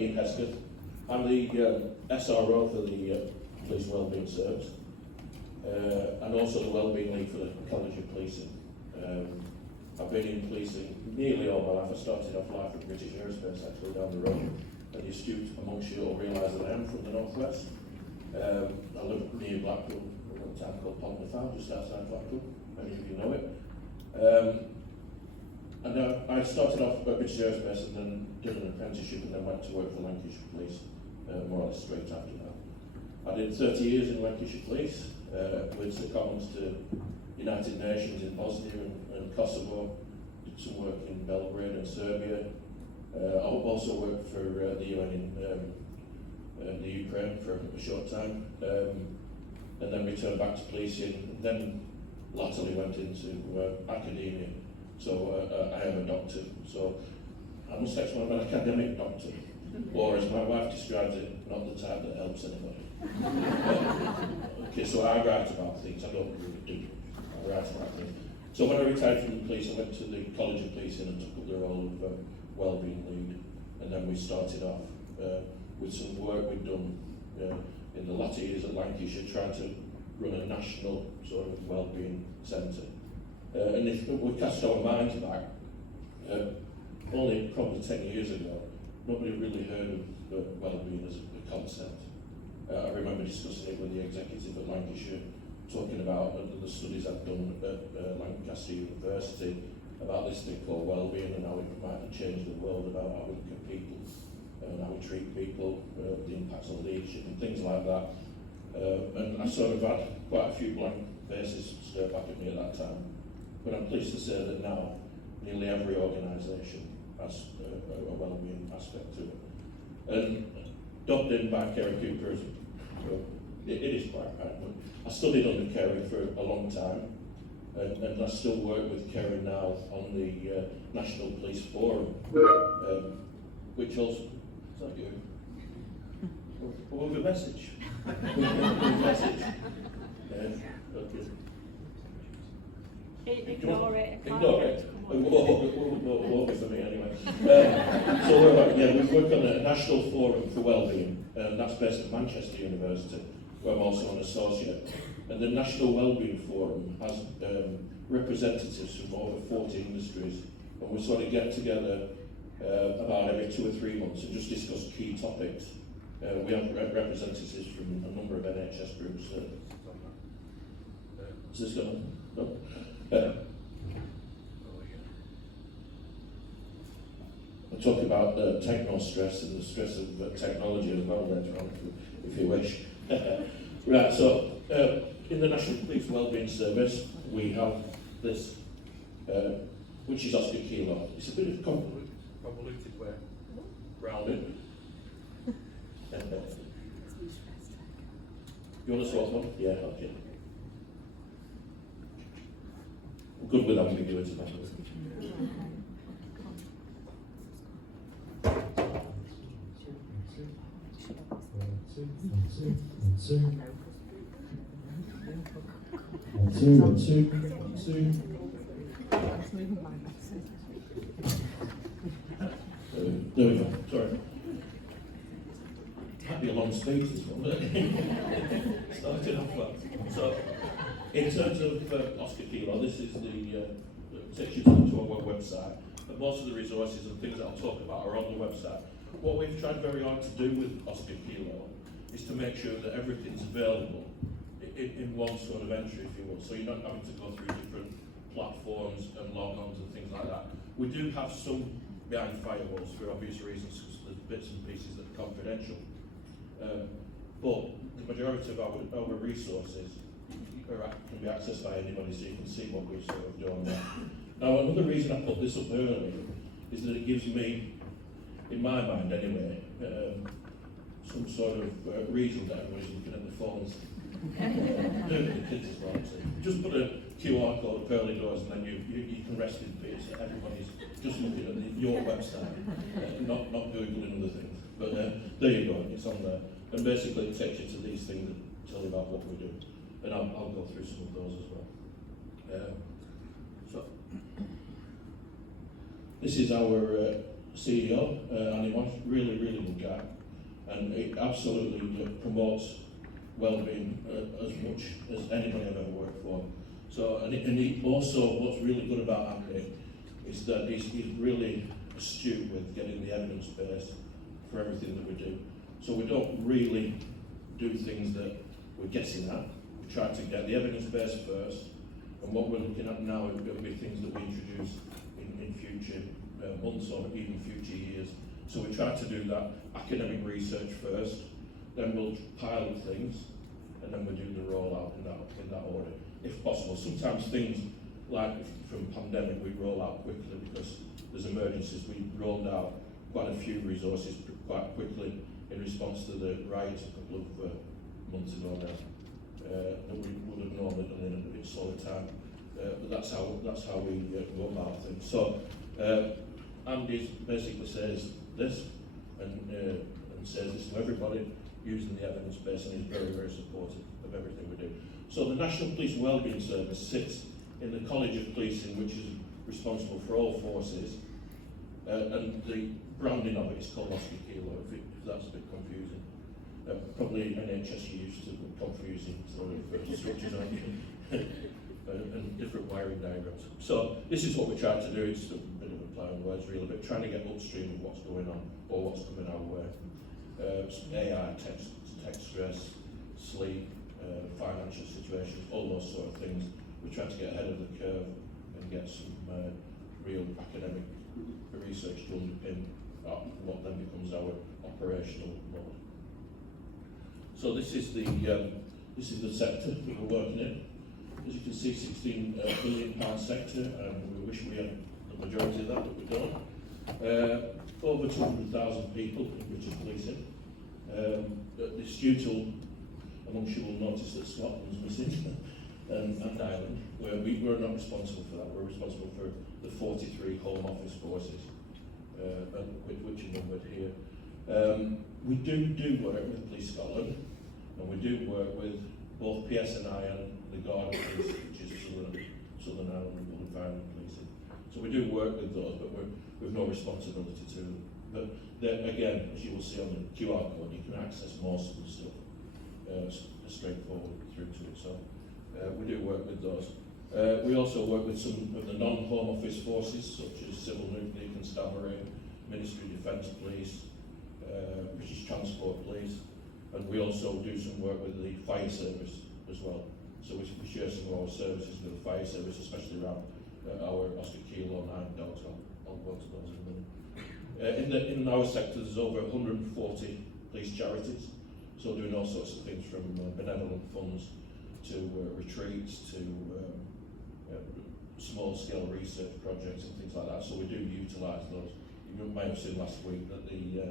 Ian Hesketh. I'm the SRO for the Police Wellbeing Service, and also the Wellbeing League for the College of Policing. I've been in policing nearly all my life. I started off life at British Aerospace, actually, down the road. And the astute amongst you will realise that I am from the northwest. I live near Blackpool, a town called Pontefract, just outside Blackpool. Many of you know it. And I started off at British Aerospace and then did an apprenticeship and then went to work for Lancashire Police, more or less straight after that. I did 30 years in Lancashire Police, with secondments to United Nations in Bosnia and Kosovo, did some work in Belgrade and Serbia. I also worked for the UN in the Ukraine for a short time, and then returned back to policing, and then latterly went into academia. So I am a doctor, so I must say I'm an academic doctor, or as my wife describes it, not the type that helps anybody. Okay, so I write about things, I don't really do, I write about things. So when I retired from the police, I went to the College of Policing and took up the role of Wellbeing Lead, and then we started off with some work we'd done in the latter years at Lancashire, trying to run a national sort of wellbeing centre. And if we cast our minds back, only probably 10 years ago, nobody really heard of wellbeing as a concept. I remember discussing it with the executive at Lancashire, talking about the studies I've done at Lancaster University about this thing called wellbeing and how it might have changed the world, about how we look at people and how we treat people, the impacts on leadership and things like that. And I sort of had quite a few blank faces stare back at me at that time. But I'm pleased to say that now nearly every organisation has a wellbeing aspect to it. And dubbed in by Kerry Cooper, it is quite right. I studied under Kerry for a long time, and I still work with Kerry now on the National Police Forum, which also, is that you? What was the message? Message. Okay. Ignore it. Ignore it. Won't be for me anyway. So we work on a national forum for wellbeing, and that's based at Manchester University, where I'm also an associate. And the National Wellbeing Forum has representatives from over 40 industries, and we sort of get together about every 2 or 3 months and just discuss key topics. We have representatives from a number of NHS groups. Is this going to? No? I talk about the techno stress and the stress of technology as well later on, if you wish. Right, so in the National Police Wellbeing Service, we have this, which is Oscar Kilo. It's a bit of a convoluted way around it. You want to swap one? Yeah, okay. I'm good with ambiguity. One, two. There we go. Sorry. Might be a long speech this one, but started off well. So, in terms of Oscar Kilo, this is the takes you to our website. But most of the resources and things that I'll talk about are on the website. What we've tried very hard to do with Oscar Kilo is to make sure that everything's available in one sort of entry, if you will. So you're not having to go through different platforms and log-ons and things like that. We do have some behind firewalls for obvious reasons, because there's bits and pieces that are confidential. But the majority of our resources can be accessed by anybody, so you can see what we're sort of doing there. Now, another reason I put this up early is that it gives me, in my mind anyway, some sort of reason that everybody's looking at the phones. Doing the kids as well. So just put a QR code, pearly doors, and then you can rest in peace. Everybody's just looking at your website, not Googling other things. But there you go, it's on there. And basically it takes you to these things that tell you about what we do. And I'll go through some of those as well. So this is our CEO, Annie Moss, really good guy. and it absolutely promotes well-being as much as anybody I've ever worked for. So, and he also, what's really good about Andy is that he's really astute with getting the evidence base for everything that we do. So we don't really do things that we're guessing at. We try to get the evidence base first, and what we're looking at now is going to be things that we introduce in future months or even future years. So we try to do that academic research first, then we'll pilot things, and then we do the rollout in that order, if possible. Sometimes things like from pandemic we roll out quickly because there's emergencies. We rolled out quite a few resources quite quickly in response to the riots a couple of months ago now. That we would have normally done in a bit slower time, but that's how we go about things. So Andy basically says this and says this to everybody using the evidence base, and is very, very supportive of everything we do. So the National Police Wellbeing Service sits in the College of Policing, which is responsible for all forces, and the branding of it is called Oscar Kilo, if that's a bit confusing. Probably NHS used to confusing sort of structures and different wiring diagrams. So this is what we try to do. It's a bit of a play on words really, but trying to get upstream of what's going on or what's coming our way. AI, text stress, sleep, financial situations, all those sort of things. We try to get ahead of the curve and get some real academic research to underpin what then becomes our operational mode. So this is the sector that we're working in. As you can see, £16 billion sector, and we wish we had the majority of that, but we don't. Over 200,000 people in British policing. The Stutel amongst you will notice that Scotland's missing, and Ireland, where we're not responsible for that. We're responsible for the 43 Home Office forces, which are numbered here. We do work with Police Scotland, and we do work with both PSNI and the Guard Police, which is Southern Ireland Environment Policing. So we do work with those, but we've no responsibility to them. But again, as you will see on the QR code, you can access most of the stuff straightforward through to it. So we do work with those. We also work with some of the non-Home Office forces, such as Civil Nuclear Constabulary, Ministry of Defence Police, British Transport Police, and we also do some work with the Fire Service as well. So we share some of our services with the Fire Service, especially around our Oscar Kilo 9 dogs. I'll go to those in a minute. In our sector, there's over 140 police charities, so doing all sorts of things from benevolent funds to retreats to small-scale research projects and things like that. So we do utilise those. You might have seen last week that the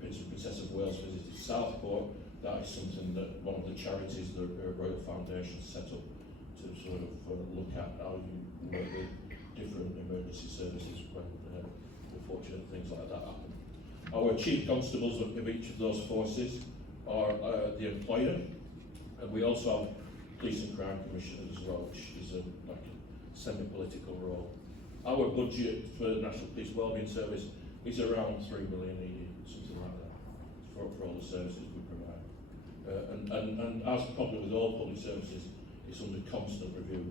Prince and Princess of Wales visited Southport. That is something that one of the charities, the Royal Foundation, set up to sort of look at how you work with different emergency services when unfortunate things like that happen. Our chief constables of each of those forces are the employer, and we also have police and crime commissioners as well, which is like a semi-political role. Our budget for the National Police Wellbeing Service is around £3 million a year, something like that, for all the services we provide. And as probably with all public services, it's under constant review,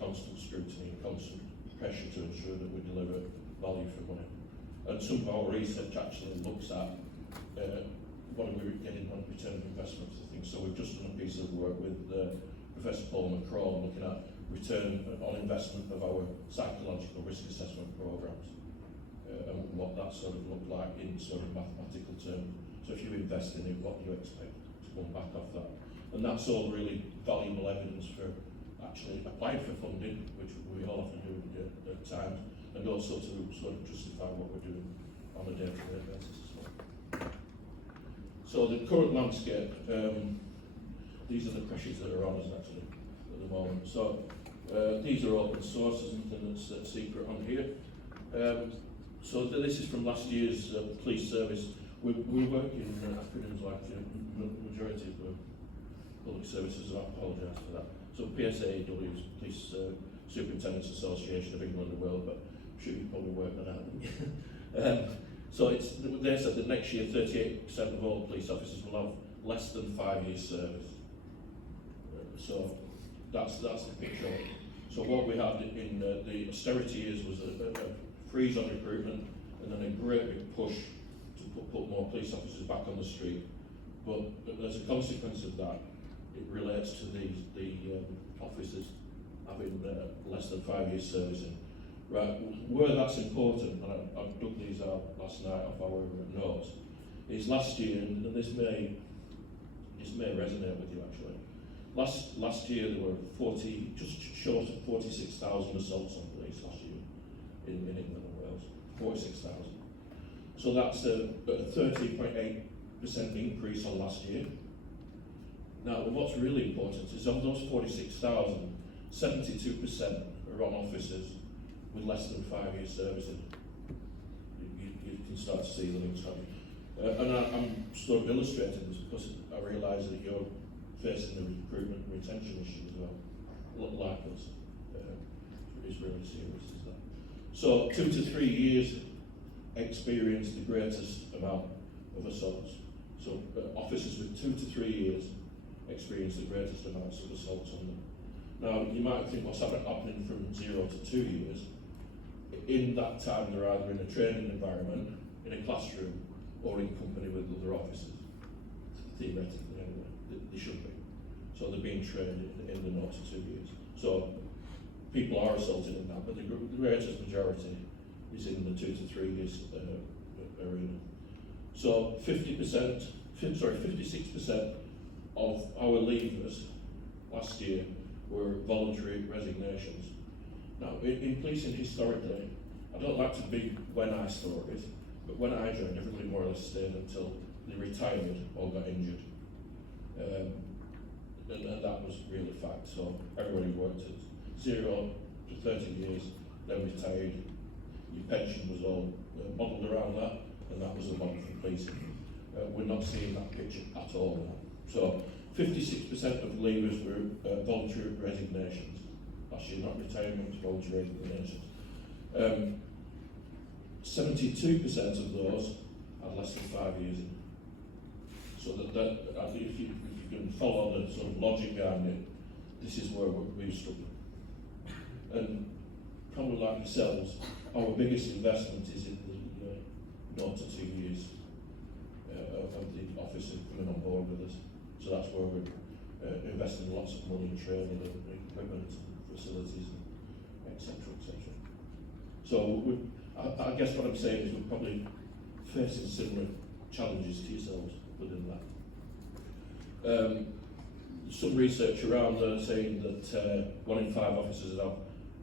constant scrutiny, and constant pressure to ensure that we deliver value for money. And some of our research actually looks at what are we getting on return of investment for things. So we've just done a piece of work with Professor Paul McCraw looking at return on investment of our psychological risk assessment programs and what that sort of looked like in sort of mathematical terms. So if you invest in it, what do you expect to come back off that? And that's all really valuable evidence for actually applying for funding, which we all often do at times, and also to sort of justify what we're doing on a day-to-day basis as well. So the current landscape, these are the pressures that are on us actually at the moment. So these are open source, there's nothing that's secret on here. So this is from last year's police service. We work in acronyms like the majority of public services, I apologise for that. So PSAW is Police Superintendents Association of England and Wales, but I'm sure you probably worked that out. So they said that next year 38% of all police officers will have less than 5 years service. So that's the picture. So what we had in the austerity years was a freeze on recruitment, and then a great big push to put more police officers back on the street. But as a consequence of that, it relates to the officers having less than 5 years service. Right, where that's important, and I dug these out last night off our notes, is last year, and this may resonate with you actually. Last year there were just short of 46,000 assaults on police last year in England and Wales. 46,000. So that's a 13.8% increase on last year. Now, what's really important is of those 46,000, 72% are on officers with less than 5 years service. You can start to see the links coming. And I'm sort of illustrating this because I realise that you're facing the recruitment and retention issue as well, like us. It's really serious, is that? So 2 to 3 years experience the greatest amount of assaults. So officers with 2 to 3 years experience the greatest amounts of assaults on them. Now, you might think what's happening from 0 to 2 years. In that time, they're either in a training environment, in a classroom, or in company with other officers. Theoretically, anyway, they should be. So they're being trained in the 0 to 2 years. So people are assaulted in that, but the greatest majority is in the 2 to 3 years arena. So 56% of our leavers last year were voluntary resignations. Now, in policing historically, I don't like to be when-I stories, but when I joined, everybody more or less stayed until they retired or got injured. And that was really fact. So everybody worked at 0 to 30 years, then retired. Your pension was all modelled around that, and that was the model for policing. We're not seeing that picture at all now. So 56% of leavers were voluntary resignations. Last year, not retirements, voluntary resignations. 72% of those had less than 5 years in. So that I think if you can follow the sort of logic behind it, this is where we've struggled. And probably like yourselves, our biggest investment is in the 0 to 2 years of the officer coming on board with us. So that's where we're investing lots of money in training and equipment and facilities, etc., etc. So I guess what I'm saying is we're probably facing similar challenges to yourselves within that. Some research around saying that 1 in 5 officers have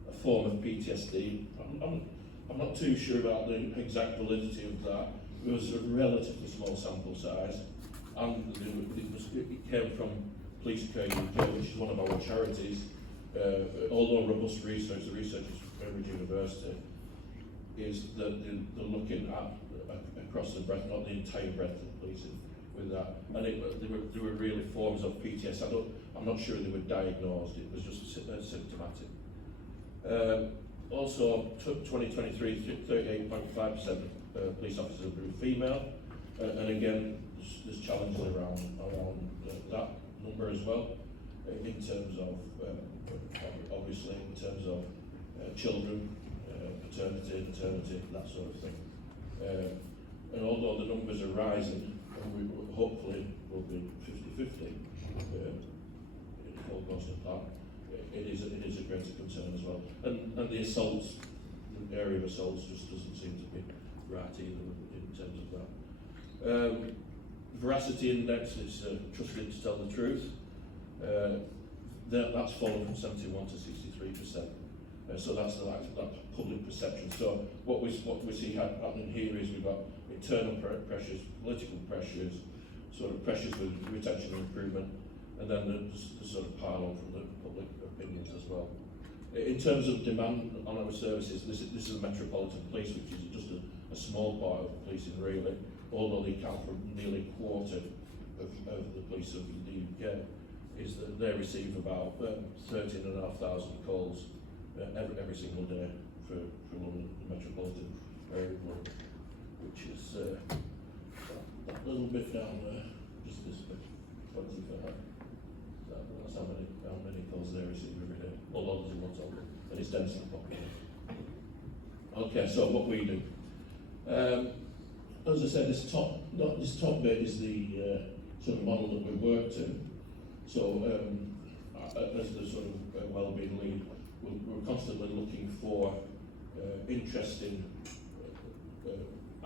a form of PTSD. I'm not too sure about the exact validity of that. It was a relatively small sample size, and it came from Police Care UK, which is one of our charities. Although robust research, the research is from Cambridge University, is that they're looking at across the breadth, not the entire breadth of policing with that. And they were really forms of PTSD. I'm not sure they were diagnosed, it was just symptomatic. Also, 2023, 38.5% of police officers were female, and again, there's challenges around that number as well, in terms of, obviously, in terms of children, paternity, maternity, that sort of thing. And although the numbers are rising, and we hopefully will be 50-50 in full cost of that, it is a greater concern as well. And the assaults, the area of assaults just doesn't seem to be right either in terms of that. Veracity index is trusted to tell the truth. That's fallen from 71 to 63%. So that's that public perception. So what we see happening here is we've got internal pressures, political pressures, sort of pressures with retention and recruitment, and then the sort of pile on from the public opinions as well. In terms of demand on our services, this is a metropolitan police, which is just a small part of policing really, although they account for nearly a quarter of the police of the UK, is that they receive about 13,500 calls every single day for London, the metropolitan area of London. which is that little bit down there, just this bit, 25. That's how many calls they receive every day. All others in what's over, and it's densely populated. Okay, so what we do. As I said, this top bit is the sort of model that we work to. So as the sort of wellbeing lead, we're constantly looking for interesting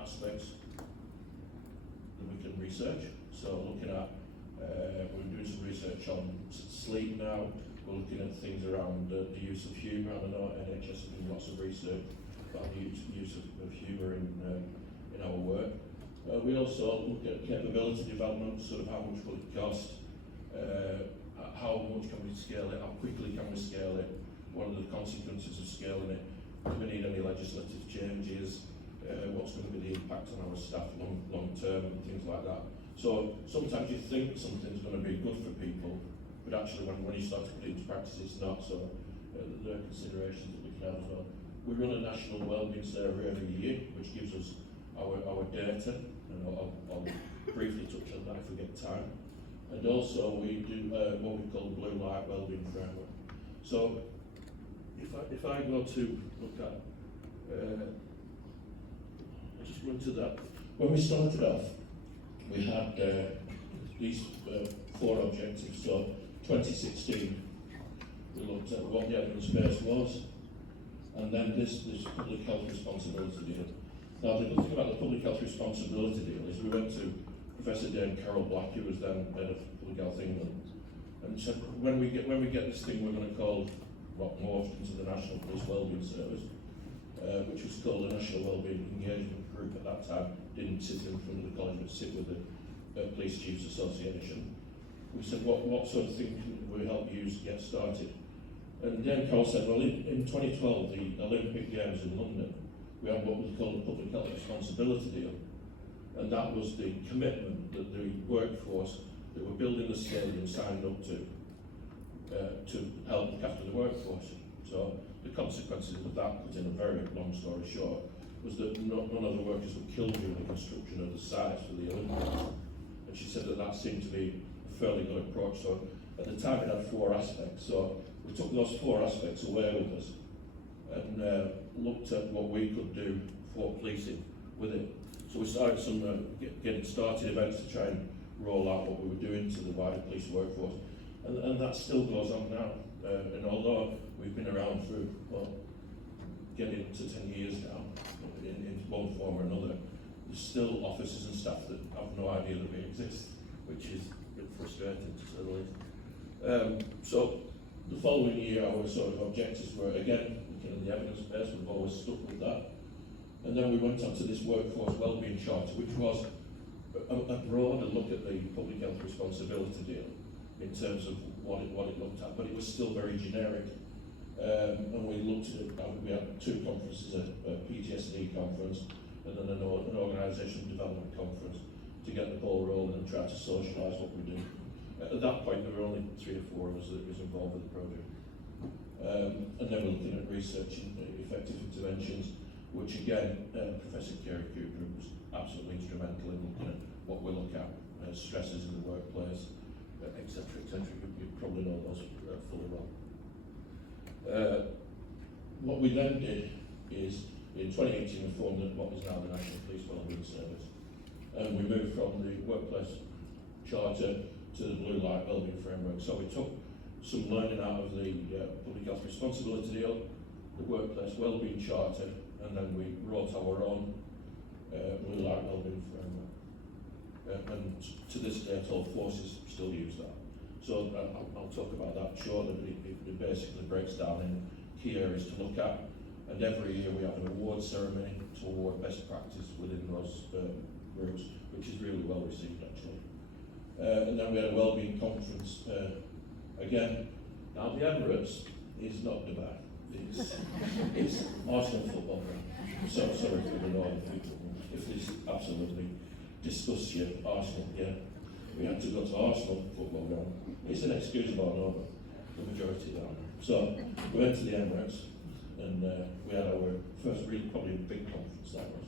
aspects that we can research. So looking at, we're doing some research on sleep now. We're looking at things around the use of humour. I know NHS has done lots of research about the use of humour in our work. We also look at capability development, sort of how much will it cost, how much can we scale it, how quickly can we scale it, what are the consequences of scaling it, do we need any legislative changes, what's going to be the impact on our staff long term and things like that. So sometimes you think something's going to be good for people, but actually when you start to put it into practice it's not. So there are considerations that we can have as well. We run a national wellbeing survey every year, which gives us our data, and I'll briefly touch on that if we get time. And also we do what we call the Blue Light Wellbeing Framework. So if I go to look at, I'll just go into that. When we started off, we had these 4 objectives. So 2016, we looked at what the evidence base was, and then this public health responsibility deal. Now the good thing about the public health responsibility deal is we went to Professor Dame Carol Black, who was then head of Public Health England, and said when we get this thing we're going to call what morphed into the National Police Wellbeing Service, which was called the National Wellbeing Engagement Group at that time. Didn't sit in front of the college, but sit with the Police Chiefs Association. We said, what sort of thing can we help you get started? And then Carol said, well, in 2012, the Olympic Games in London, we had what was called a public health responsibility deal. And that was the commitment that the workforce that were building the stadium signed up to help look after the workforce. So the consequences of that, put in a very long story short, was that none of the workers were killed during the construction of the sites for the Olympics. And she said that seemed to be a fairly good approach. So at the time it had 4 aspects. So we took those 4 aspects away with us and looked at what we could do for policing with it. So we started some getting started events to try and roll out what we were doing to the wider police workforce. And that still goes on now. And although we've been around for, well, getting to 10 years now, in one form or another, there's still officers and staff that have no idea that we exist, which is a bit frustrating to say the least. So the following year, our sort of objectives were, again, looking at the evidence base. We've always stuck with that. And then we went on to this Workforce Wellbeing Charter, which was a broader look at the public health responsibility deal in terms of what it looked at, but it was still very generic. And we looked at it, we had 2 conferences, a PTSD conference and then an organisational development conference to get the ball rolling and try to socialise what we do. At that point there were only 3 or 4 of us that was involved with the project. And then we're looking at researching effective interventions, which again, Professor Kerry Cooper was absolutely instrumental in looking at what we look at, stresses in the workplace, etc., etc. You probably know those fully well. What we then did is, in 2018, we formed what is now the National Police Wellbeing Service. And we moved from the Workplace Charter to the Blue Light Wellbeing Framework. So we took some learning out of the Public Health Responsibility Deal, the Workplace Wellbeing Charter, and then we wrote our own Blue Light Wellbeing Framework. And to this day, all forces still use that. So I'll talk about that shortly, but it basically breaks down in key areas to look at. And every year we have an award ceremony to award best practice within those groups, which is really well received actually. And then we had a wellbeing conference. Again, now the Emirates is not Dubai. It's Arsenal football ground. So sorry for the northern people if this absolutely disgusts you. Arsenal, yeah. We had to go to Arsenal football ground. It's an excusable over the majority down. So we went to the Emirates and we had our first really probably big conference that was.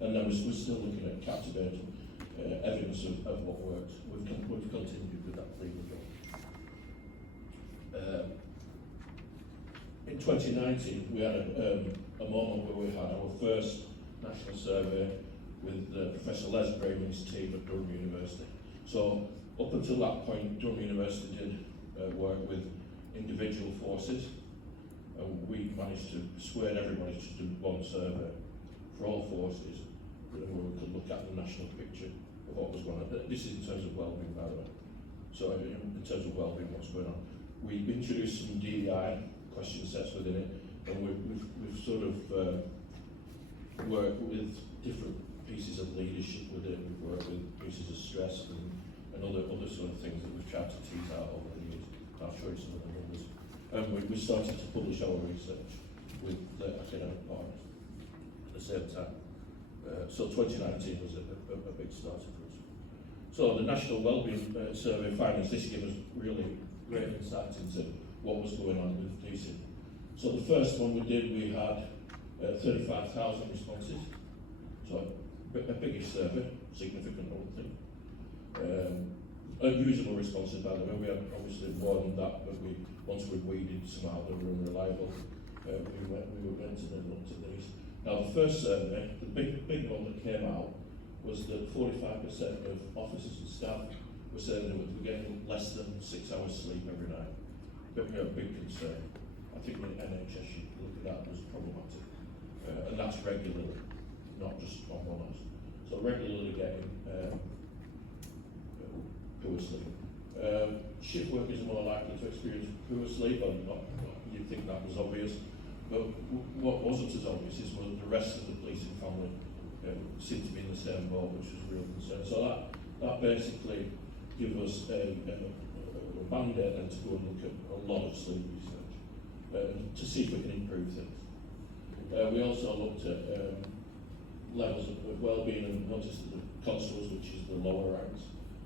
And then we're still looking at captivating evidence of what works. We've continued with that theme as well. In 2019, we had a moment where we had our first national survey with Professor Les Brayman's team at Durham University. So up until that point, Durham University did work with individual forces, and we managed to persuade everybody to do one survey for all forces, where we could look at the national picture of what was going on. This is in terms of wellbeing, by the way. So in terms of wellbeing, what's going on. We introduced some DEI question sets within it, and we've sort of worked with different pieces of leadership with it. We've worked with pieces of stress and other sort of things that we've tried to tease out over the years. I'll show you some of the numbers. We started to publish our research with the academic partners at the same time. So 2019 was a big start for us. So the National Wellbeing Survey findings, this gave us really great insight into what was going on with policing. So the first one we did, we had 35,000 responses. So a biggish survey, significant, I would think. Unusable responses, by the way. We had obviously more than that, but once we weeded some out that were unreliable, we went in and looked at these. Now the first survey, the big one that came out, was that 45% of officers and staff were saying they were getting less than 6 hours sleep every night. Big concern. I think the NHS should look at that as problematic. And that's regularly, not just on one-offs. So regularly getting poor sleep. Shift workers are more likely to experience poor sleep, or not, you'd think that was obvious. But what wasn't as obvious is well, the rest of the policing family seemed to be in the same boat, which was a real concern. So that basically gave us a mandate then to go and look at a lot of sleep research to see if we can improve things. We also looked at levels of wellbeing and noticed that the constables, which is the lower ranks,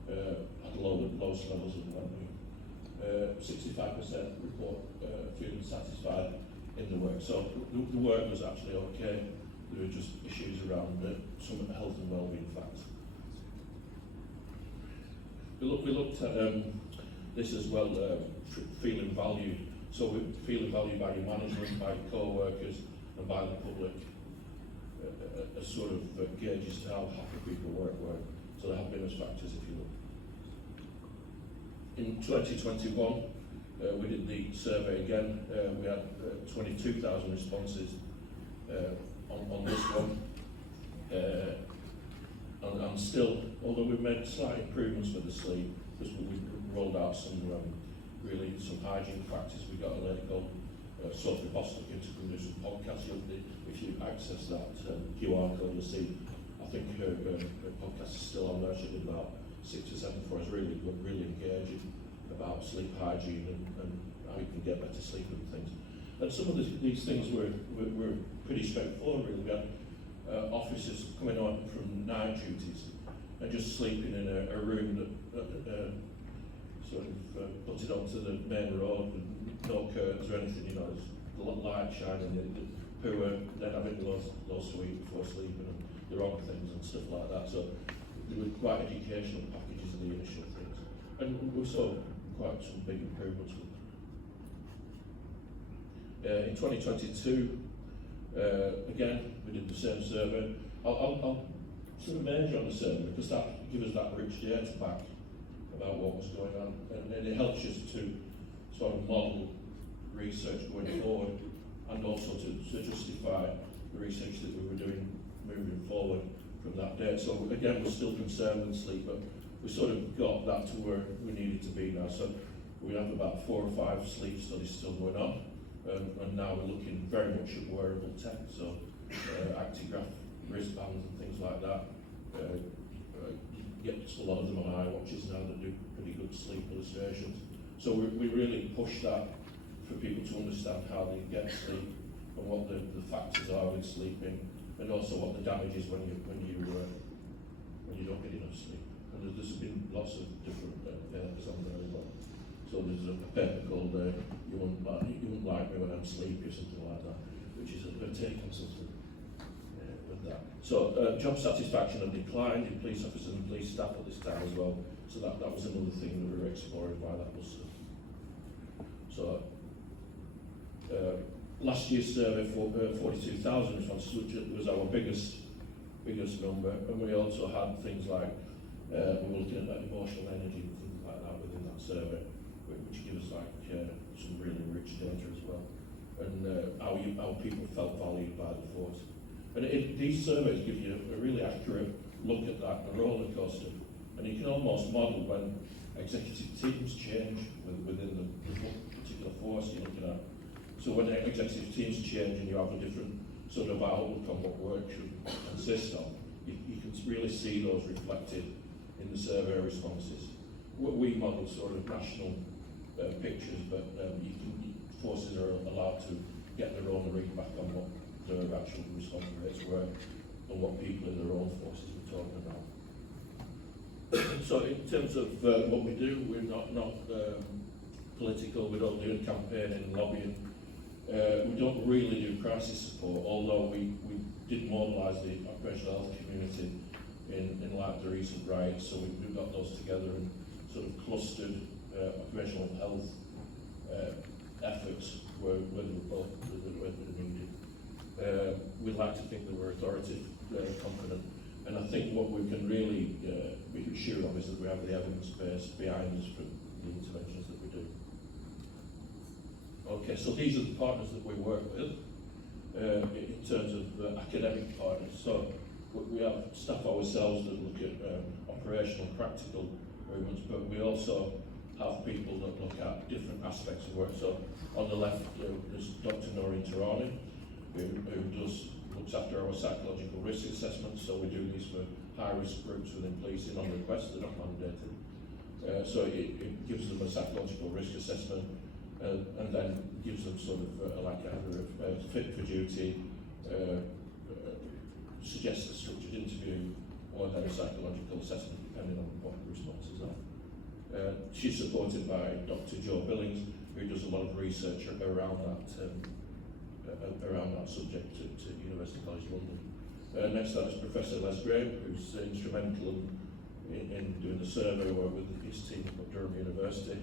had the lowest levels of wellbeing. 65% report feeling satisfied in the work. So the work was actually okay. There were just issues around some health and wellbeing facts. We looked at this as well, feeling valued. So we're feeling valued by your management, by your co-workers, and by the public. A sort of gauges to how happy people were. So there have been those factors, if you look. In 2021, we did the survey again. We had 22,000 responses on this one. And still, although we've made slight improvements with the sleep, because we rolled out some hygiene practice. We got a lady called Sophie Bostock into do some podcasts. If you access that QR code, you'll see. I think her podcast is still on there. She did about 6 or 7 for us. Really good, really engaging about sleep hygiene and how you can get better sleep and things. And some of these things were pretty straightforward. Really, we had officers coming on from night duties and just sleeping in a room that sort of put it onto the main road with no curtains or anything, you know, there's light shining in, who were then having low sweep before sleeping and the wrong things and stuff like that. So there were quite educational packages of the initial things. And we saw quite some big improvements with them. In 2022, again, we did the same survey. I'll sort of major on the survey because that gives us that rich data back about what was going on, and it helps us to sort of model research going forward, and also to justify the research that we were doing moving forward from that date. So again, we're still concerned with sleep, but we sort of got that to where we needed to be now. So we have about 4 or 5 sleep studies still going on, and now we're looking very much at wearable tech, so actigraph wristbands and things like that. Get a lot of them on iWatches now that do pretty good sleep illustrations. So we really push that for people to understand how they get sleep and what the factors are with sleeping, and also what the damage is when you don't get enough sleep. And there's been lots of different papers on there as well. So there's a paper called "You Wouldn't Like Me When I'm Sleepy" or something like that, which is a take on something. that. So job satisfaction had declined in police officers and police staff at this time as well. So that was another thing that we were exploring why that was. So last year's survey for 42,000 responses, which was our biggest number, and we also had things like we were looking at that emotional energy and things like that within that survey, which gives us like some really rich data as well, and how people felt valued by the force. And these surveys give you a really accurate look at that, a roller coaster, and you can almost model when executive teams change within the particular force you're looking at. So when executive teams change and you have a different sort of outlook on what work should consist of, you can really see those reflected in the survey responses. We model sort of national pictures, but forces are allowed to get their own read back on what their actual response rates were and what people in their own forces were talking about. So in terms of what we do, we're not political, we don't do campaigning and lobbying. We don't really do crisis support, although we did mobilise the occupational health community in like the recent riots, so we've got those together and sort of clustered occupational health efforts where they're needed. We like to think that we're authoritative, confident, and I think what we can really be sure of is that we have the evidence base behind us for the interventions that we do. Okay, so these are the partners that we work with in terms of academic partners. So we have staff ourselves that look at operational, practical movements, but we also have people that look at different aspects of work. So on the left, there's Dr. Noreen Tarani, who looks after our psychological risk assessments. So we do these for high-risk groups within policing on request, they're not mandated. So it gives them a psychological risk assessment and then gives them sort of like either a fit for duty, suggests a structured interview, or then a psychological assessment depending on what the responses are. She's supported by Dr. Joe Billings, who does a lot of research around that subject to University College London. Next up is Professor Les Graham, who's instrumental in doing the survey work with his team at Durham University.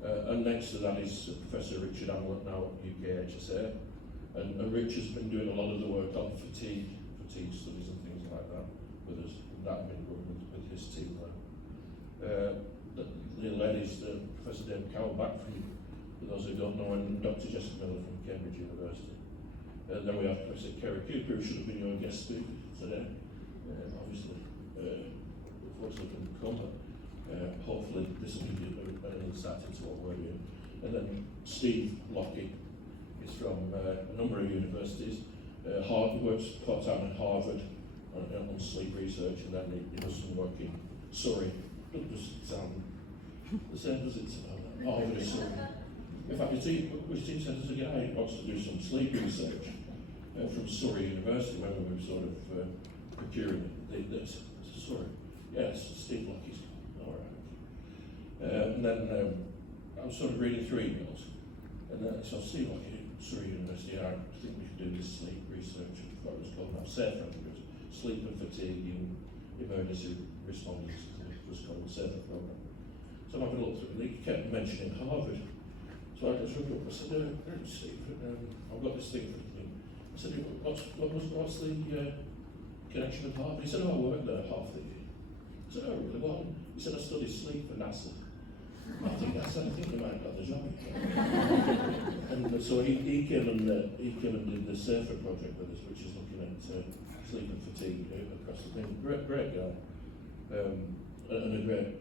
And next to that is Professor Richard Amlett, now at UKHSA. And Rich has been doing a lot of the work on fatigue studies and things like that with us. And that been working with his team there. The ladies, Professor David Cowell-Back, for those who don't know, and Dr. Jessica Miller from Cambridge University. Then we have Professor Kerry Cooper, who should have been your guest speaker today. Obviously, unfortunately couldn't come, but hopefully this will give you an insight into what we're doing. And then Steve Lockey is from a number of universities. Works part-time at Harvard on sleep research, and then he does some work in Surrey. It doesn't sound the same, does it? Harvard is Surrey. In fact, which team said there's a guy who wants to do some sleep research from Surrey University when we were sort of procuring this. Surrey. Yes, Steve Lockey's. All right. And then I was sort of reading through emails, and then so Steve Lockey, Surrey University, I think we could do this sleep research, what it was called now, SAFER, because sleep and fatigue in emergency responders, it was called the SAFER program. So I'm having a look through, and he kept mentioning Harvard. So I just looked up, I said, Steve, I've got this thing for you. I said, what's the connection with Harvard? He said, I worked there half the year. I said, really? Well, he said, I studied sleep for NASA. I think they might have got the job. And so he came and did the SAFER project with us, which is looking at sleep and fatigue across the thing. Great guy. And a great,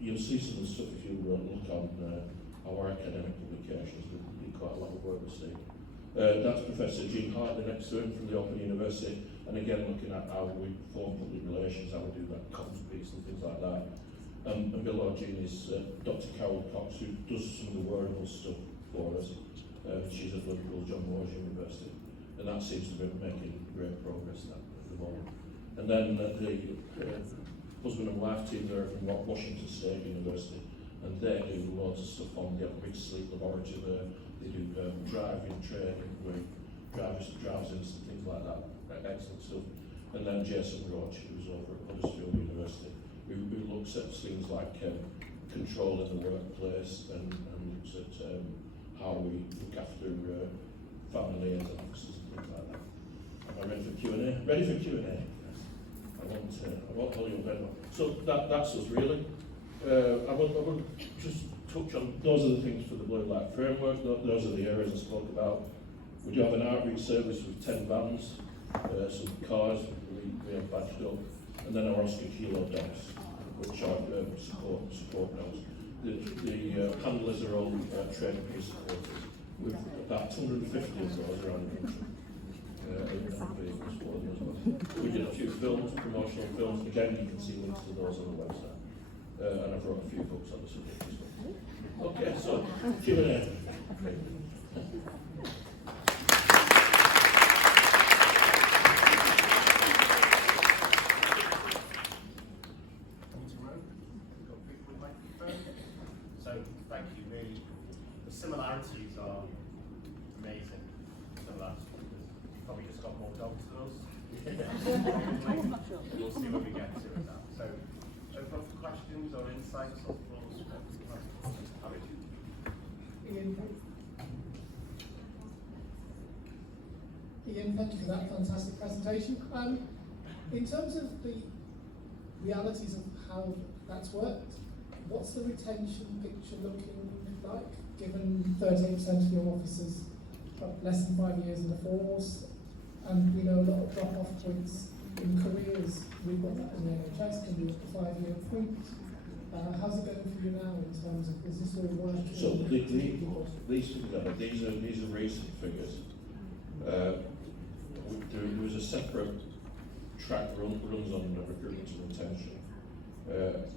you'll see some of the stuff if you look on our academic publications. We did quite a lot of work with Steve. That's Professor Jean Hartley next to him from the Open University, and again looking at how we form public relations, how we do that comms piece and things like that. And below Jean is Dr. Carol Cox, who does some of the wearable stuff for us. She's at Liverpool John Moores University, and that seems to be making great progress at the moment. And then the husband and wife team there from Washington State University, and they do loads of stuff on the big sleep laboratory there. They do driving training, where drivers and things like that. Excellent stuff. And then Jason Roach, who's over at Huddersfield University, who looks at things like control in the workplace and looks at how we look after family and officers and things like that. Am I ready for Q&A? Ready for Q&A? I won't hold you up anymore. So that's us really. I will just touch on, those are the things for the Blue Light Framework, those are the areas I spoke about. We do have an outreach service with 10 vans, some cars we have badged up, and then our Oscar Kilo dogs, which are support dogs. The handlers are all trained peer supporters, with about 250 of those around the country. We did a few films, promotional films. Again, you can see links to those on the website. And I've wrote a few books on the subject as well. Okay, so Q&A. So, thank you. Really, the similarities are amazing. You've probably just got more dogs than us. We'll see when we get to it now. So, open up for questions or insights or thoughts. Ian, thank you for that fantastic presentation. In terms of the realities of how that's worked, what's the retention picture looking like, given 38% of your officers are less than 5 years in the force, and we know a lot of drop-off points in careers. We've got that in the NHS, can be up to 5-year point. How's it going for you now in terms of, is this all working? So these are recent figures. There was a separate track runs on recruitment and retention.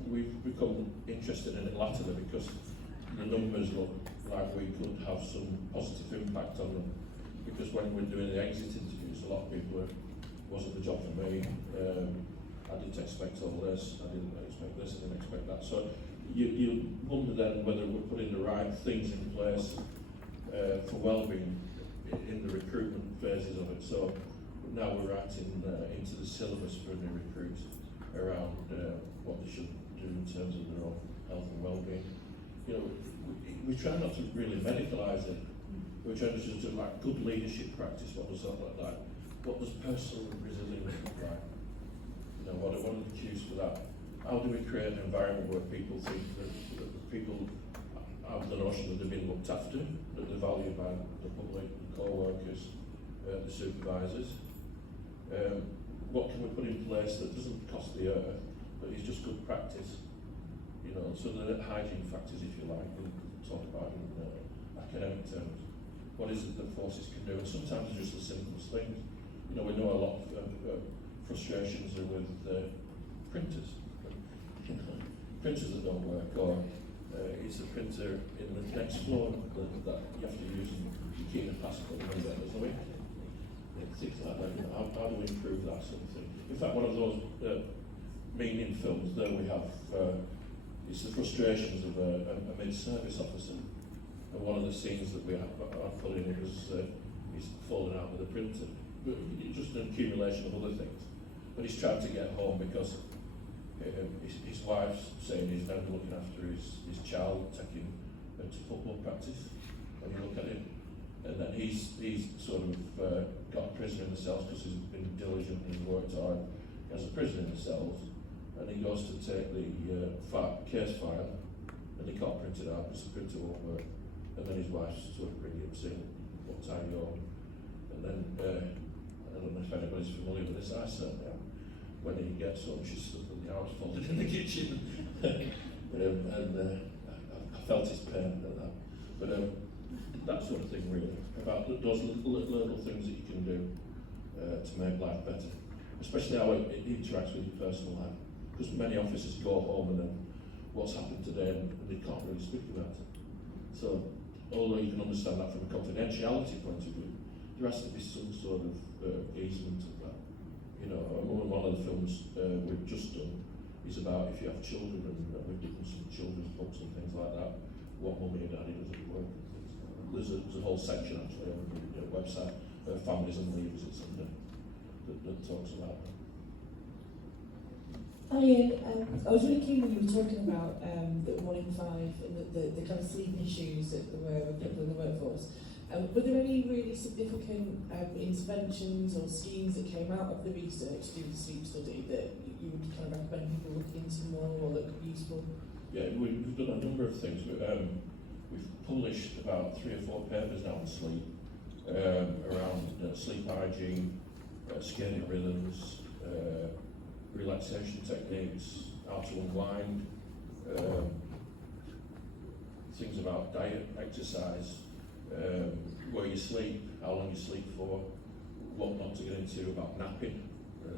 We've become interested in it latterly because the numbers look like we could have some positive impact on them. Because when we're doing the exit interviews, a lot of people are, wasn't the job for me, I didn't expect all this, I didn't expect this, I didn't expect that. So you wonder then whether we're putting the right things in place for wellbeing in the recruitment phases of it. So now we're writing into the syllabus for new recruits around what they should do in terms of their own health and wellbeing. You know, we try not to really medicalise it. We're trying to just do like good leadership practice. What does that look like? What does personal resilience look like? You know, what are the cues for that? How do we create an environment where people think that people have the notion that they're being looked after, that they're valued by the public, the co-workers, the supervisors? What can we put in place that doesn't cost the earth, but is just good practice? You know, so the hygiene factors, if you like, we'll talk about in academic terms. What is it that forces can do? And sometimes it's just the simplest things. You know, we know a lot of frustrations are with printers. Printers that don't work, or it's a printer in the next floor that you have to use your key and passport and then there's no ink. Things like that. You know, how do we improve that sort of thing? In fact, one of those meaning films there we have, it's the frustrations of a mid-service officer. And one of the scenes that we have put in it was he's fallen out with a printer. But it's just an accumulation of other things. But he's trying to get home because his wife's saying he's never looking after his child, taking him to football practice. When you look at him, and then he's sort of got a prisoner in the cells because he's been diligent and he's worked hard. He has a prisoner in the cells, and he goes to take the case file, and he can't print it out because the printer won't work. And then his wife's sort of bringing him saying, what time you're home? And then, I don't know if anybody's familiar with this, I certainly am. When he gets home, she's stuck with the hours folded in the kitchen. I felt his pain at that. But that sort of thing really, about those little things that you can do to make life better. Especially how it interacts with your personal life. Because many officers go home and then, what's happened today, and they can't really speak about it. So, although you can understand that from a confidentiality point of view, there has to be some sort of easement of that. You know, one of the films we've just done is about if you have children, and we've done some children's books and things like that, what mummy and daddy does at work. There's a whole section actually on the website, Families and Leavers, it's under, that talks about that. Hi Ian, I was really keen when you were talking about that 1 in 5 and the kind of sleep issues that there were with people in the workforce. Were there any really significant interventions or schemes that came out of the research through the sleep study that you would kind of recommend people look into more or that could be useful? Yeah, we've done a number of things. We've published about 3 or 4 papers now on sleep, around sleep hygiene, circadian rhythms, relaxation techniques, how to unwind, things about diet, exercise, where you sleep, how long you sleep for, what not to get into about napping,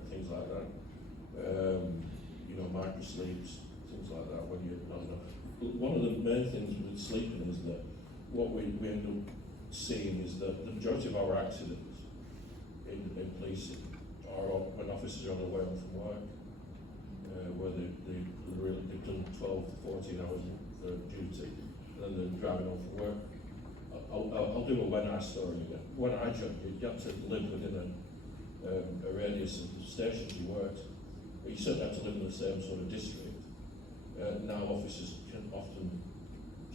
things like that. You know, micro sleeps, things like that when you're not enough. But one of the main things with sleeping is that what we end up seeing is that the majority of our accidents in policing are when officers are on their way home from work, where they've done 12 to 14 hours of duty, and then they're driving home from work. I'll do a when I story again. When I joined, you had to live within a radius of the stations you worked, but you certainly have to live in the same sort of district. Now officers can often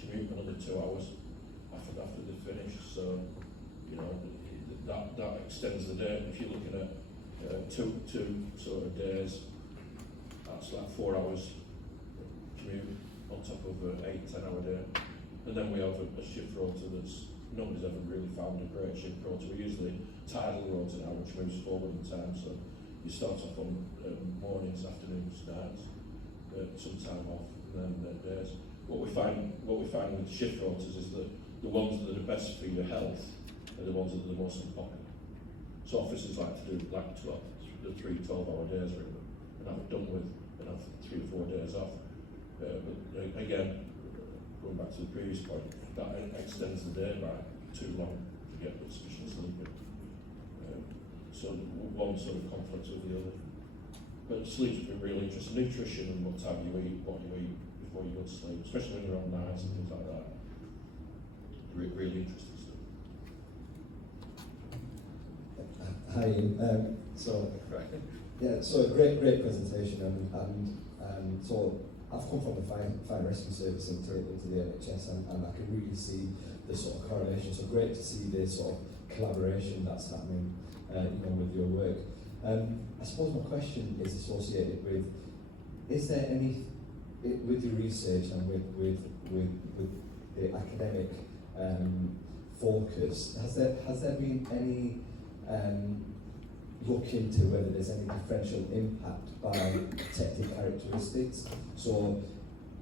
commute another 2 hours after they finish, so you know that extends the day. If you're looking at two sort of days, that's like 4 hours commute on top of an 8-10 hour day. And then we have a shift rota that's nobody's ever really found a great shift rota. We're usually tidal rota now, which moves forward in time. So you start off on mornings, afternoons, nights, some time off, and then days. What we find with shift rotas is that the ones that are best for your health are the ones that are the most unpopular. So officers like to do like 3 12-hour days really, and have it done with, and have 3 or 4 days off. But again, going back to the previous point, that extends the day by too long to get sufficient sleep in. So one sort of conflicts with the other. But sleep's been really interesting. Nutrition and what time you eat, what you eat before you go to sleep, especially when you're on nights and things like that. Really interesting stuff. Hi, Ian. So great presentation, and so I've come from the fire rescue service into the NHS, and I can really see the sort of correlation. So great to see the sort of collaboration that's happening, with your work. I suppose my question is associated with: is there any, with your research and with the academic focus, has there been any look into whether there's any differential impact by protected characteristics? So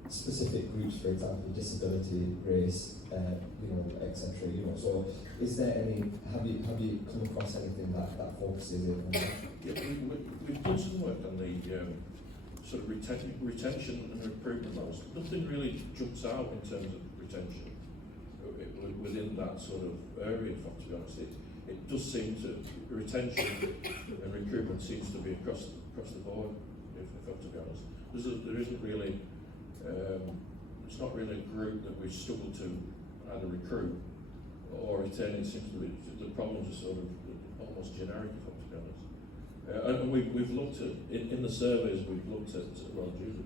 specific groups, for example, disability, race, etc. So is there any? Have you come across anything that focuses in on that? Yeah, we've done some work on the sort of retention and recruitment levels. Nothing really jumps out in terms of retention within that sort of area. To be honest, it does seem to retention and recruitment seems to be across the board. If I'm to be honest, there isn't really. It's not really a group that we've struggled to either recruit or retain. It seems to be the problems are sort of almost generic, if I'm to be honest. And we've looked at in the surveys. We've looked at Jude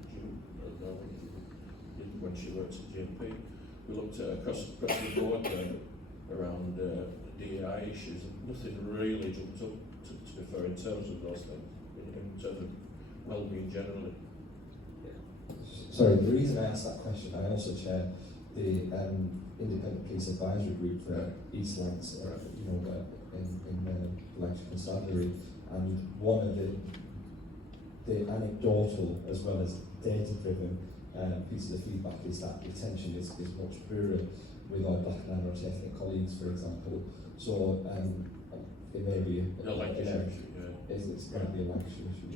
when she works at GMP. We looked at across the board around DEI issues, and nothing really jumped up to be fair in terms of those things, in terms of well-being generally. Sorry, the reason I asked that question, I also chair the Independent Police Advisory Group for East Lancs, in Lancashire Constabulary, and one of the anecdotal as well as data-driven pieces of feedback is that retention is much poorer with our black and Irish ethnic colleagues, for example. So it may be it's going to be a Lancashire issue.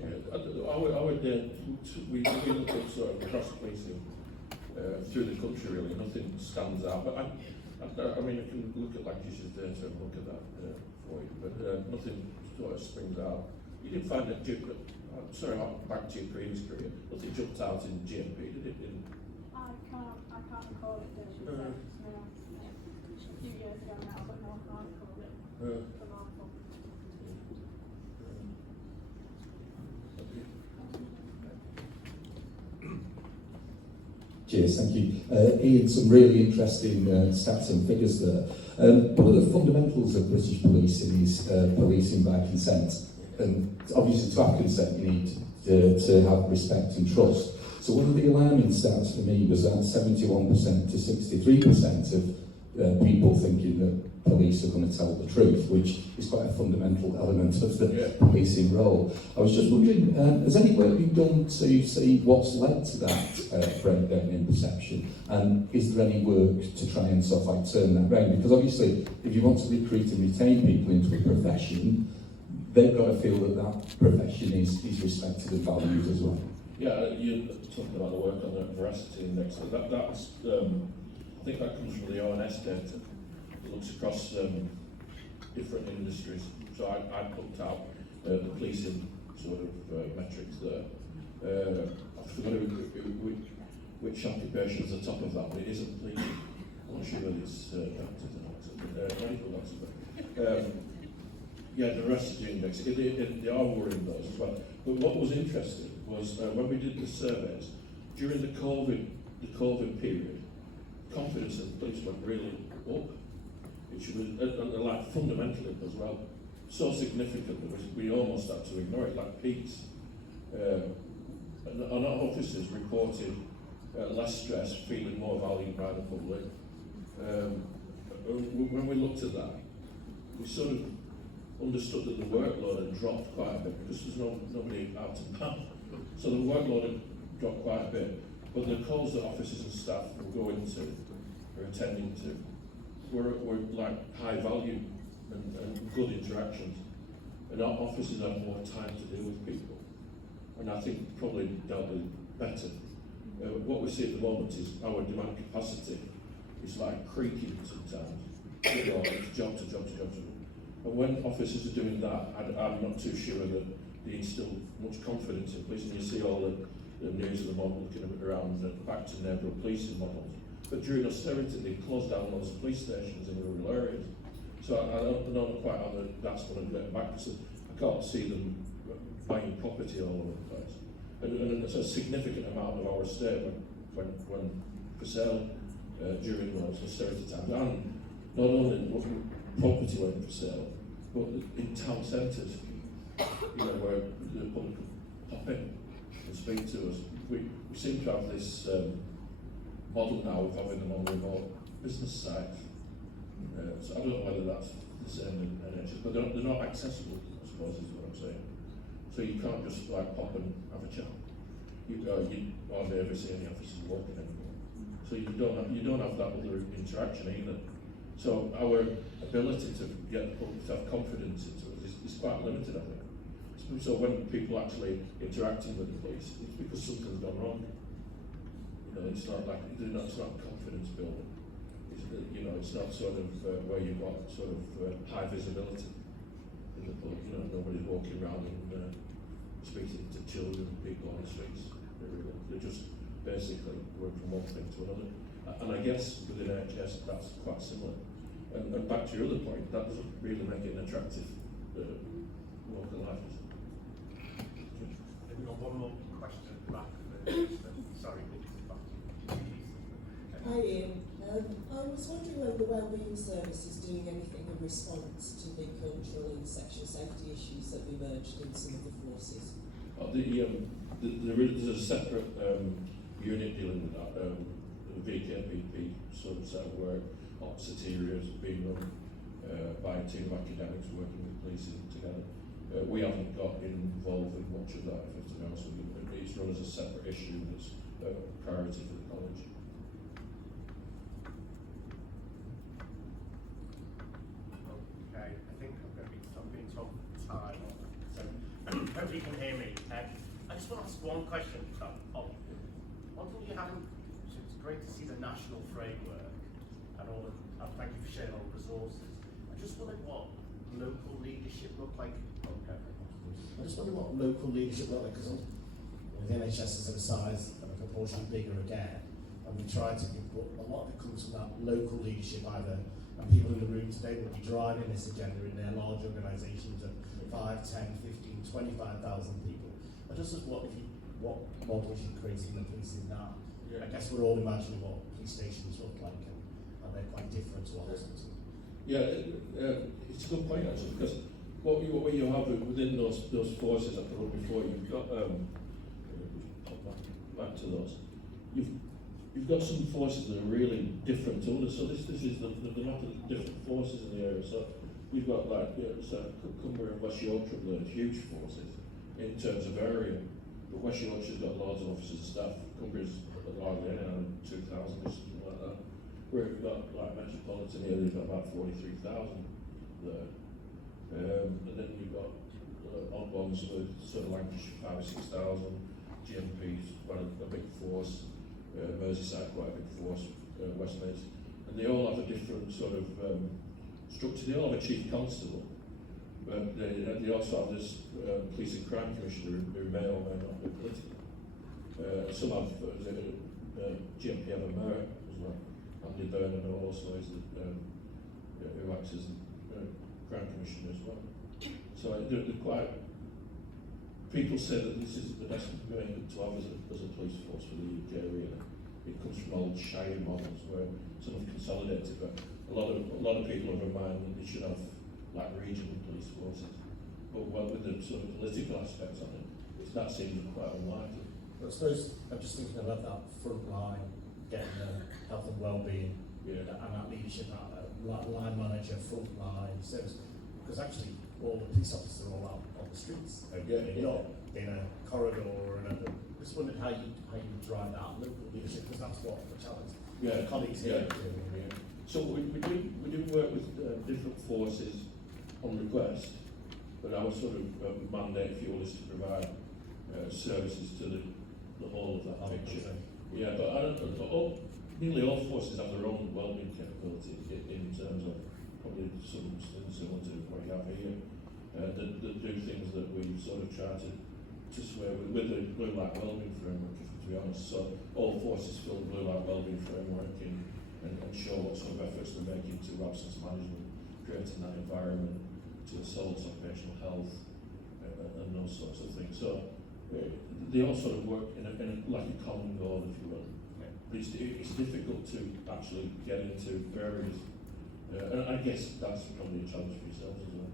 We look at sort of cross policing through the country really. Nothing stands out, but I mean I can look at Lancashire's data and look at that for you, but nothing sort of springs out. You didn't find that. Sorry, back to your previous career. Nothing jumped out in GMP, did it? I can't recall it doing it. A few years ago now, but no, I can't recall it. Remarkable. Cheers, thank you. Ian, some really interesting stats and figures there. One of the fundamentals of British policing is policing by consent. And obviously to have consent you need to have respect and trust. So one of the alarming stats for me was that 71% to 63% of people thinking that police are going to tell the truth, which is quite a fundamental element of the policing role. I was just wondering, has any work been done to see what's led to that breakdown in perception, and is there any work to try and sort of like turn that round? Because obviously, if you want to recruit and retain people into a profession, they've got to feel that that profession is respected and valued as well. Yeah, you're talking about the work on the veracity index. That's I think that comes from the ONS data. It looks across different industries. So I looked out the policing sort of metrics there. I forgot which occupation is the top of that, but it isn't policing. I'm not sure whether it's medical doctor. Yeah, the veracity index. They are worrying those as well. But what was interesting was when we did the surveys during the COVID period, confidence in the police went really up. It should be like fundamentally as well, so significant that we almost had to ignore it, like peaks. And our officers reported less stress, feeling more valued by the public. When we looked at that, we sort of understood that the workload had dropped quite a bit because there's nobody out and about. So the workload had dropped quite a bit, but the calls that officers and staff were going to, or attending to, were like high value and good interactions. And our officers have more time to deal with people, and I think probably dealt with better. What we see at the moment is our demand capacity is like creaking sometimes. You know, it's job to job to job to job. And when officers are doing that, I'm not too sure that they instill much confidence in police. And you see all the news at the moment looking around back to neighbourhood policing models. But during austerity, they closed down lots of police stations in rural areas. So I don't know quite how that's going to get back. So I can't see them buying property all over the place. And it's a significant amount of our estate when for sale during those austerity times. And not only property went for sale, but in town centres, you know, where the public could pop in and speak to us. We seem to have this model now of having them on remote business sites. So I don't know whether that's the same in NHS, but they're not accessible, I suppose, is what I'm saying. So you can't just like pop and have a chat. You hardly ever see any officers walking anymore. So you don't have that other interaction either. So our ability to get the public to have confidence into it is quite limited, I think. So when people actually interacting with the police, it's because something's gone wrong. You know, it's not confidence building. It's not sort of where you've got sort of high visibility in the police. You know, nobody's walking around and speaking to children and people on the streets. They're just basically going from one thing to another. And I guess within NHS that's quite similar. And back to your other point, that doesn't really make it an attractive local life. We've got one more question at the back. Sorry, Hi Ian. I was wondering whether the Wellbeing Service is doing anything in response to the cultural and sexual safety issues that have emerged in some of the forces. There's a separate unit dealing with that. The VKPP sort of set of work, opposite areas being run by a team of academics working with policing together. We haven't got involved in much of that, if to be honest with you. It's run as a separate issue that's a priority for the college. Okay, I think I'm being told time. So hopefully you can hear me. I just want to ask one question. One thing you haven't, it's great to see the national framework and all the, thank you for sharing all the resources. I just wondered what local leadership looked like. Okay. I just wonder what local leadership looked like, because the NHS is of a size and a proportion bigger again, and we try to give, but a lot of it comes from that local leadership either, and people in the room today will be driving this agenda in their large organisations of 5, 10, 15, 25,000 people. I just what models you create in the policing now, again, guess we're all imagining what police stations look like, and they're quite different to what hospitals. Yeah, it's a good point actually, because what you have within those forces I put up before, you've got back to those. You've got some forces that are really different to others. So this is the map of the different forces in the area. So we've got like Cumbria and West Yorkshire, they're huge forces in terms of area. But West Yorkshire's got loads of officers and staff. Cumbria's hardly any, 2,000 or something like that. Where we've got like metropolitan area, we've got about 43,000 there. And then you've got odd ones with sort of Lancashire 5,000 or 6,000, GMP's quite a big force, Merseyside quite a big force, West Mids, and they all have a different sort of structure. They all have a chief constable, but they also have this police and crime commissioner who may or may not be political. Some have GMP have a mayor as well. Andy Burnham also is who acts as crime commissioner as well. So they're quite. People say that this is the best way to have as a police force for the UK. Really, it comes from old shire models where some have consolidated, but a lot of people have in mind that they should have like regional police forces. But with the sort of political aspects of it, that seems quite unlikely. But I suppose I'm just thinking about that front line, getting the health and well-being, and that leadership, line manager, front line service, because actually all the police officers are all out on the streets. They're not in a corridor or another. Just wondered how you drive that local leadership, because that's what the challenge. Colleagues here. Yeah. So we do work with different forces on request, but our sort of mandate, if you will, is to provide services to the whole of that picture. Yeah, but nearly all forces have their own wellbeing capability in terms of probably some similar to what you have here. That do things that we sort of try to swear with the Blue Light Wellbeing Framework, to be honest. So all forces fill the Blue Light Wellbeing Framework in and show what sort of efforts they're making to absence management, creating that environment, to assaults, occupational health, and those sorts of things. So they all sort of work in a like a common goal, if you will. But it's difficult to actually get into various, and I guess that's probably a challenge for yourselves as well.